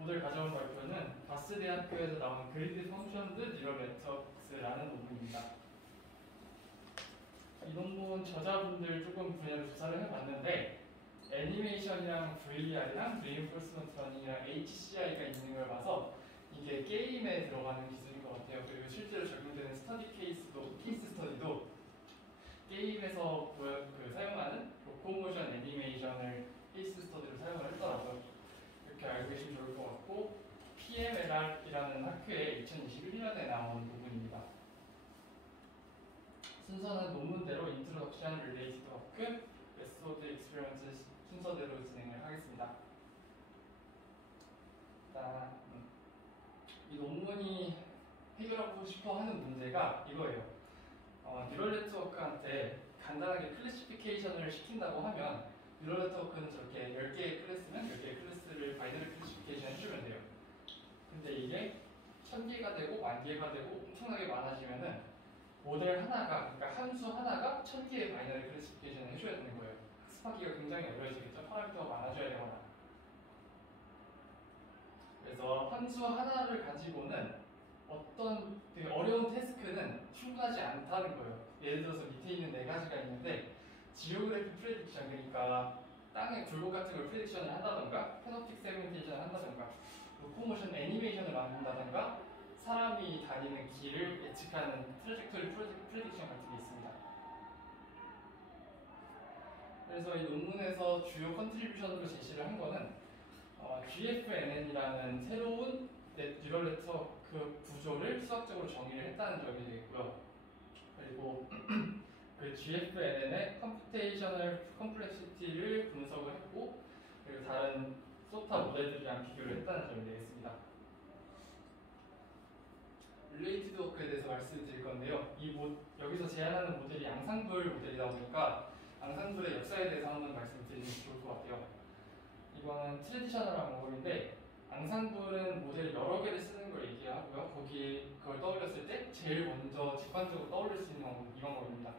오늘 가져온 발표는 바스 대학교에서 나온 그리드 펑션드 뉴럴 네트워크스라는 논문입니다. 이 논문 저자분들 조금 분야를 조사를 해봤는데 애니메이션이랑 VR이랑 리인포스먼트 러닝이랑 HCI가 있는 걸 봐서 이게 게임에 들어가는 기술인 것 같아요. 그리고 실제로 적용되는 스터디 케이스 스터디도 게임에서 사용하는 로코모션 애니메이션을 케이스 스터디로 사용을 했더라고요. 이렇게 알고 계시면 좋을 것 같고, PMLR이라는 학회에 2021년에 나온 논문입니다. 순서는 논문대로 인트로덕션, 릴레이티드 워크, 메소드 익스피리언스 순서대로 진행을 하겠습니다. 일단 이 논문이 해결하고 싶어 하는 문제가 이거예요. 뉴럴 네트워크한테 간단하게 클래시피케이션을 시킨다고 하면 뉴럴 네트워크는 저렇게 10개의 클래스면 10개의 클래스를 바이너리 클래시피케이션 해주면 돼요. 근데 이게 1000개가 되고 10,000개가 되고 엄청나게 많아지면은 모델 하나가, 그러니까 함수 하나가 1000개의 바이너리 클래시피케이션을 해줘야 되는 거예요. 학습하기가 굉장히 어려워지겠죠. 파라미터가 많아져야 되거나. 그래서 함수 하나를 가지고는 어떤 되게 어려운 태스크는 충분하지 않다는 거예요. 예를 들어서 밑에 있는 4가지가 있는데 지오그래피 프레딕션, 그러니까 땅의 굴곡 같은 걸 프레딕션을 한다던가 페노틱 세그멘테이션을 한다던가 로코모션 애니메이션을 만든다던가 사람이 다니는 길을 예측하는 트래젝토리 프레딕션 같은 게 있습니다. 그래서 이 논문에서 주요 컨트리뷰션으로 제시를 한 거는 GFNN이라는 새로운 뉴럴 네트워크 구조를 수학적으로 정의를 했다는 점이 되겠고요. 그리고 그 GFNN의 컴퓨테이셔널 컴플렉시티를 분석을 했고, 그리고 다른 소프트웨어 모델들이랑 비교를 했다는 점이 되겠습니다. 릴레이티드 워크에 대해서 말씀드릴 건데요. 여기서 제안하는 모델이 앙상블 모델이다 보니까 앙상블의 역사에 대해서 한번 말씀드리면 좋을 것 같아요. 이거는 트레디셔널한 방법인데, 앙상블은 모델 여러 개를 쓰는 걸 얘기하고요. 거기에 그걸 떠올렸을 때 제일 먼저 직관적으로 떠올릴 수 있는 방법이 이 방법입니다.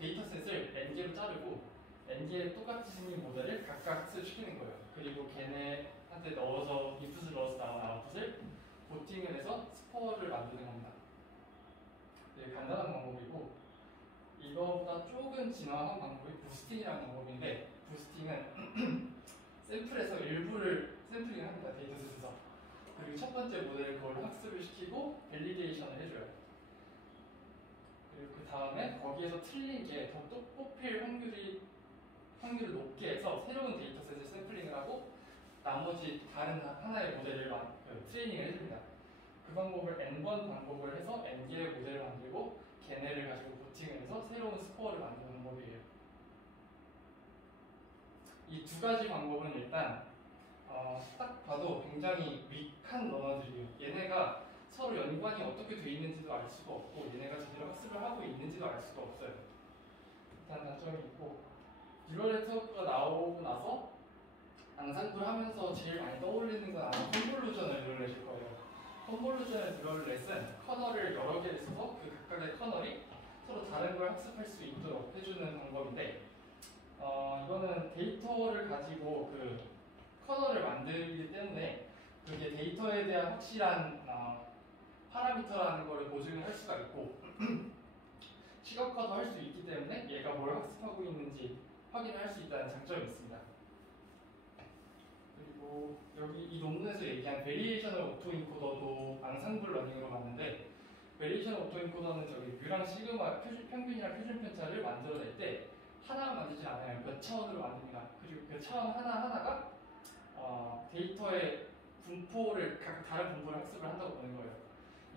데이터셋을 n개로 자르고 n개의 똑같이 생긴 모델을 각각 학습시키는 거예요. 그리고 걔네한테 넣어서 인풋을 넣어서 나온 아웃풋을 보팅을 해서 스코어를 만드는 겁니다. 되게 간단한 방법이고, 이거보다 조금 진화한 방법이 부스팅이라는 방법인데, 부스팅은 샘플에서 일부를 샘플링을 합니다. 데이터셋에서. 그리고 첫 번째 모델을 그걸 학습을 시키고 밸리데이션을 해줘요. 그리고 그 다음에 거기에서 틀린 게 더 뽑힐 확률을 높게 해서 새로운 데이터셋을 샘플링을 하고 나머지 다른 하나의 모델을 트레이닝을 해줍니다. 그 방법을 n번 방법을 해서 n개의 모델을 만들고 걔네를 가지고 보팅을 해서 새로운 스코어를 만드는 방법이에요. 이 2가지 방법은 일단 딱 봐도 굉장히 윅한 러너들이에요. 얘네가 서로 연관이 어떻게 돼 있는지도 알 수가 없고 얘네가 제대로 학습을 하고 있는지도 알 수가 없어요. 일단 단점이 있고, 뉴럴 네트워크가 나오고 나서 앙상블 하면서 제일 많이 떠올리는 건 아마 컨볼루션을 뉴럴넷일 거예요. 컨볼루션을 뉴럴넷은 커널을 여러 개를 써서 그 각각의 커널이 서로 다른 걸 학습할 수 있도록 해주는 방법인데, 이거는 데이터를 가지고 그 커널을 만들기 때문에 그게 데이터에 대한 확실한 파라미터라는 거를 보증을 할 수가 있고 시각화도 할 수 있기 때문에 얘가 뭘 학습하고 있는지 확인을 할 수 있다는 장점이 있습니다. 그리고 여기 이 논문에서 얘기한 베리에이셔널 오토인코더도 앙상블 러닝으로 봤는데, 베리에이셔널 오토인코더는 저기 뮤랑 시그마 평균이랑 표준 편차를 만들어낼 때 하나만 만들지 않아요. 몇 차원으로 만듭니다. 그리고 그 차원 하나하나가 데이터의 분포를 각 다른 분포를 학습을 한다고 보는 거예요.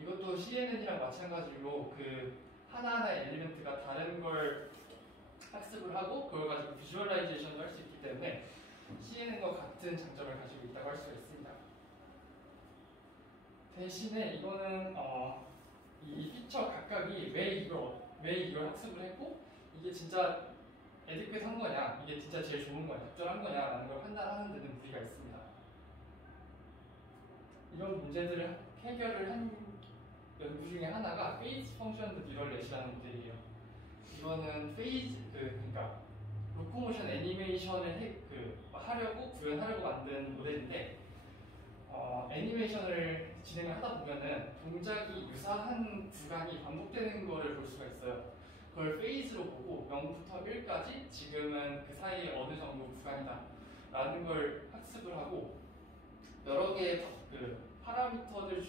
이것도 CNN이랑 마찬가지로 그 하나하나의 엘리멘트가 다른 걸 학습을 하고 그걸 가지고 비주얼라이제이션도 할 수 있기 때문에 CNN과 같은 장점을 가지고 있다고 할 수가 있습니다. 대신에 이거는 이 피처 각각이 왜 이걸 학습을 했고 이게 진짜 에듀케이트 한 거냐, 이게 진짜 제일 좋은 거냐, 적절한 거냐라는 걸 판단하는 데는 무리가 있습니다. 이런 문제들을 해결을 한 연구 중에 하나가 페이즈 펑션 뉴럴넷이라는 모델이에요. 이거는 그러니까 로코모션 애니메이션을 하려고 구현하려고 만든 모델인데, 애니메이션을 진행을 하다 보면은 동작이 유사한 구간이 반복되는 거를 볼 수가 있어요. 그걸 페이즈로 보고 0부터 1까지 지금은 그 사이에 어느 정도 구간이다 라는 걸 학습을 하고 여러 개의 그 파라미터들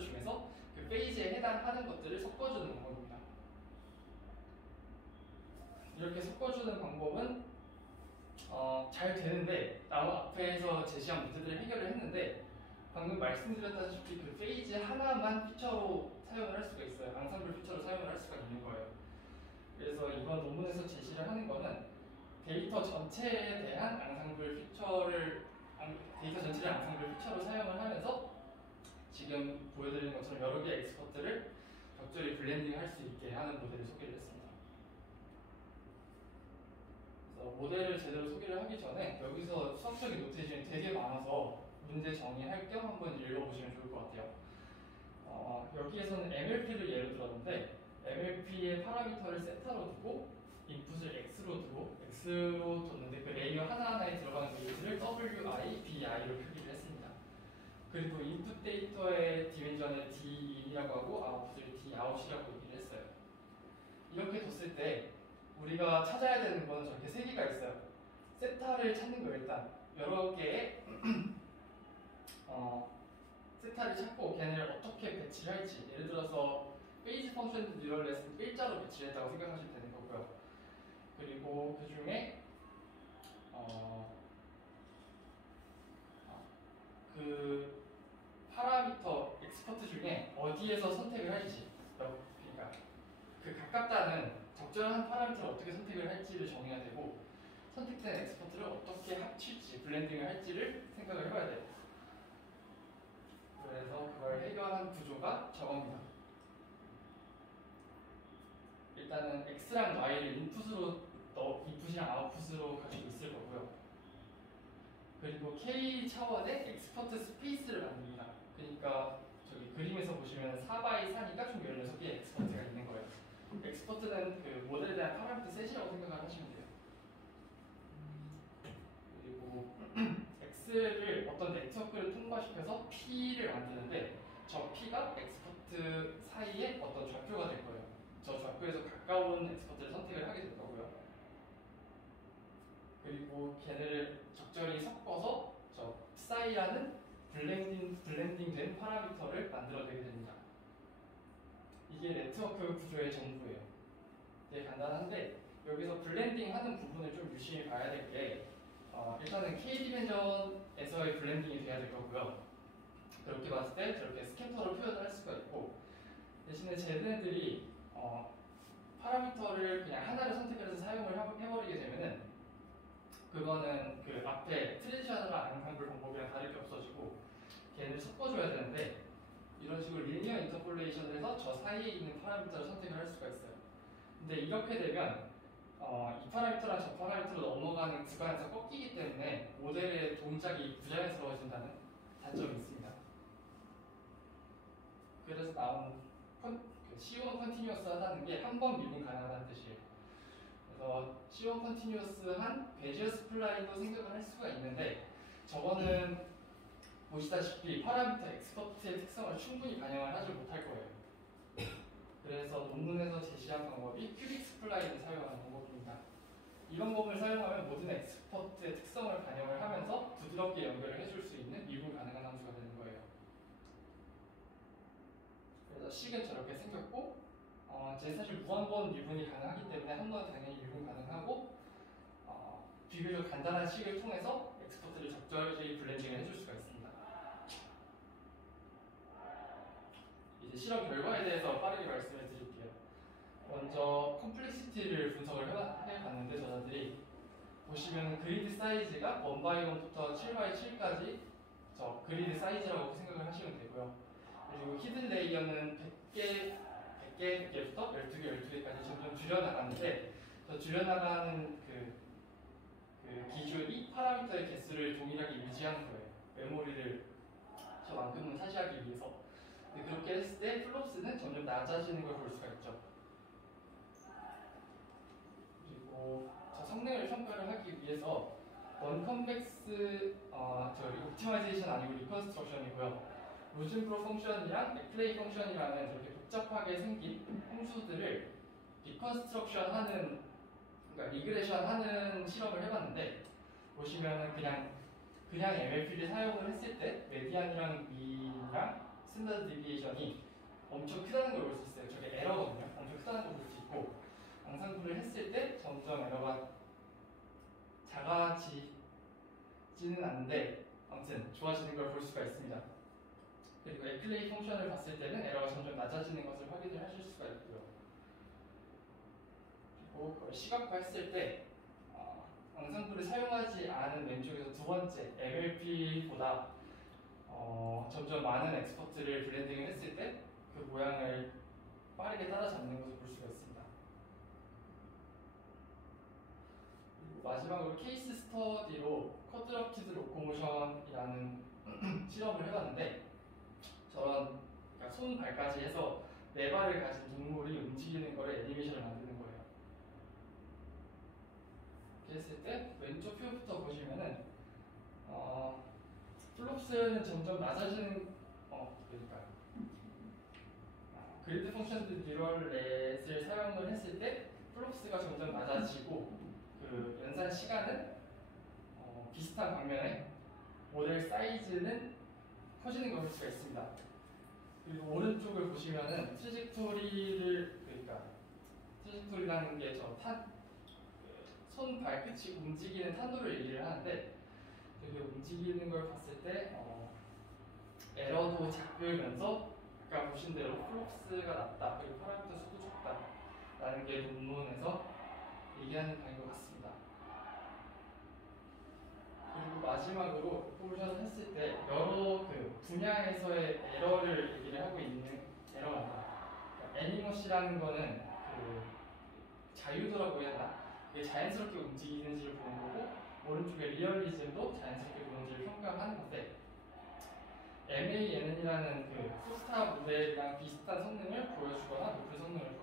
중에서 그 페이즈에 해당하는 것들을 섞어주는 방법입니다. 이렇게 섞어주는 방법은 잘 되는데 나무 앞에서 제시한 문제들을 해결을 했는데 방금 말씀드렸다시피 그 페이즈 하나만 피처로 사용을 할 수가 있어요. 앙상블 피처로 사용을 할 수가 있는 거예요. 그래서 이번 논문에서 제시를 하는 거는 데이터 전체에 대한 데이터 전체를 앙상블 피처로 사용을 하면서 지금 보여드리는 것처럼 여러 개의 엑스퍼트를 적절히 블렌딩할 수 있게 하는 모델을 소개를 했습니다. 그래서 모델을 제대로 소개를 하기 전에 여기서 수학적인 노테이션이 되게 많아서 문제 정리할 겸 한번 읽어보시면 좋을 것 같아요. 여기에서는 MLP를 예로 들었는데 MLP의 파라미터를 세타로 두고 인풋을 X로 뒀는데 그 레이어 하나하나에 들어가는 웨이트를 WI, BI로 표기를 했습니다. 그리고 인풋 데이터의 디멘전을 D2이라고 하고 아웃풋을 Dout이라고 얘기를 했어요. 이렇게 뒀을 때 우리가 찾아야 되는 거는 저렇게 세 개가 있어요. 세타를 찾는 거 일단 여러 개의 세타를 찾고 걔네를 어떻게 배치를 할지 예를 들어서 페이지 펑션 뉴럴넷은 일자로 배치를 했다고 생각하시면 되는 거고요. 그리고 그 중에 그 파라미터 엑스퍼트 중에 어디에서 선택을 할지 그러니까 그 가깝다는 적절한 파라미터를 어떻게 선택을 할지를 정해야 되고 선택된 엑스퍼트를 어떻게 합칠지 블렌딩을 할지를 생각을 해봐야 돼요. 그래서 그걸 해결한 구조가 저겁니다. 일단은 X랑 Y를 인풋이랑 아웃풋으로 가지고 있을 거고요. 그리고 K 차원의 엑스퍼트 스페이스를 만듭니다. 그러니까 저기 그림에서 보시면 4x4니까 총 16개의 엑스퍼트가 있는 거예요. 엑스퍼트는 그 모델에 대한 파라미터 셋이라고 생각을 하시면 돼요. 그리고 X를 어떤 네트워크를 통과시켜서 P를 만드는데 저 P가 엑스퍼트 사이에 어떤 좌표가 될 거예요. 저 좌표에서 가까운 엑스퍼트를 선택을 하게 될 거고요. 그리고 걔네를 적절히 섞어서 저 Psi라는 블렌딩된 파라미터를 만들어내게 됩니다. 이게 네트워크 구조의 전부예요. 되게 간단한데 여기서 블렌딩하는 부분을 좀 유심히 봐야 될 게 일단은 K-디멘전에서의 블렌딩이 돼야 될 거고요. 그렇게 봤을 때 저렇게 스캐터로 표현을 할 수가 있고 대신에 쟤네들이 파라미터를 그냥 하나를 선택을 해서 사용을 해버리게 되면은 그거는 그 앞에 트랜지셔널 앙상블 방법이랑 다를 게 없어지고 걔네를 섞어줘야 되는데 이런 식으로 리니어 인터폴레이션을 해서 저 사이에 있는 파라미터를 선택을 할 수가 있어요. 근데 이렇게 되면 이 파라미터랑 저 파라미터로 넘어가는 구간에서 꺾이기 때문에 모델의 동작이 부자연스러워진다는 단점이 있습니다. 그래서 나온 C1 컨티뉴어스 하다는 게 한 번 미분 가능하다는 뜻이에요. 그래서 C1 컨티뉴어스한 베지어 스플라인도 생각을 할 수가 있는데 저거는 보시다시피 파라미터 엑스퍼트의 특성을 충분히 반영을 하지 못할 거예요. 그래서 논문에서 제시한 방법이 큐빅 스플라인을 사용하는 방법입니다. 이 방법을 사용하면 모든 엑스퍼트의 특성을 반영을 하면서 부드럽게 연결을 해줄 수 있는 미분 가능한 함수가 되는 거예요. 그래서 식은 저렇게 생겼고 이제 사실 무한번 미분이 가능하기 때문에 한 번은 당연히 미분 가능하고 비교적 간단한 식을 통해서 엑스퍼트를 적절히 블렌딩을 해줄 수가 있습니다. 이제 실험 결과에 대해서 빠르게 말씀을 드릴게요. 먼저 컴플렉시티를 분석을 해봤는데 저자들이 보시면 그리드 사이즈가 1x1부터 7x7까지 저 그리드 사이즈라고 생각을 하시면 되고요. 그리고 히든 레이어는 100개부터 12개, 12개까지 점점 줄여나가는데 저 줄여나가는 그 기준이 파라미터의 개수를 동일하게 유지하는 거예요. 메모리를 저만큼은 차지하기 위해서. 근데 그렇게 했을 때 플롭스는 점점 낮아지는 걸 볼 수가 있죠. 그리고 저 성능을 평가를 하기 위해서 non-convex 저기 옵티마이제이션 아니고 리컨스트럭션이고요. 루즈브로 펑션이랑 플레이 펑션이라는 저렇게 복잡하게 생긴 함수들을 리컨스트럭션 하는, 그러니까 리그레션 하는 실험을 해봤는데, 보시면은 그냥 MLP를 사용을 했을 때 메디안이랑 미랑 스탠다드 디비에이션이 엄청 크다는 걸 볼 수 있어요. 저게 에러거든요. 엄청 크다는 걸 볼 수 있고, 양상분을 했을 때 점점 에러가 작아지지는 않는데 아무튼 좋아지는 걸 볼 수가 있습니다. 그리고 에클레이 펑션을 봤을 때는 에러가 점점 낮아지는 것을 확인을 하실 수가 있고요. 그리고 그걸 시각화했을 때 양상분을 사용하지 않은 왼쪽에서 두 번째 MLP보다 점점 많은 엑스퍼트를 블렌딩을 했을 때 그 모양을 빠르게 따라잡는 것을 볼 수가 있습니다. 그리고 마지막으로 케이스 스터디로 쿼드러프티드 로코모션이라는 실험을 해봤는데, 저런 그러니까 손 발까지 해서 네 발을 가진 동물이 움직이는 거를 애니메이션을 만드는 거예요. 이렇게 했을 때 왼쪽 표부터 보시면은 플롭스는 점점 낮아지는 그러니까 그리드 펑션드 뉴럴넷을 사용을 했을 때 플롭스가 점점 낮아지고 그 연산 시간은 비슷한 방면에 모델 사이즈는 커지는 걸 볼 수가 있습니다. 그리고 오른쪽을 보시면은 트래젝토리라는 게 손 발끝이 움직이는 탄도를 얘기를 하는데, 되게 움직이는 걸 봤을 때 에러도 작으면서 아까 보신 대로 플록스가 낮다, 그리고 파라미터 수도 적다라는 게 논문에서 얘기하는 바인 것 같습니다. 그리고 마지막으로 포지션을 했을 때 여러 그 분야에서의 에러를 얘기를 하고 있는 에러가 그러니까 애니머시라는 거는 그 자유도라고 해야 하나? 그게 자연스럽게 움직이는지를 보는 거고, 오른쪽에 리얼리즘도 자연스럽게 보는지를 평가하는 건데, MANN이라는 그 소스타 모델이랑 비슷한 성능을 보여주거나 높은 성능을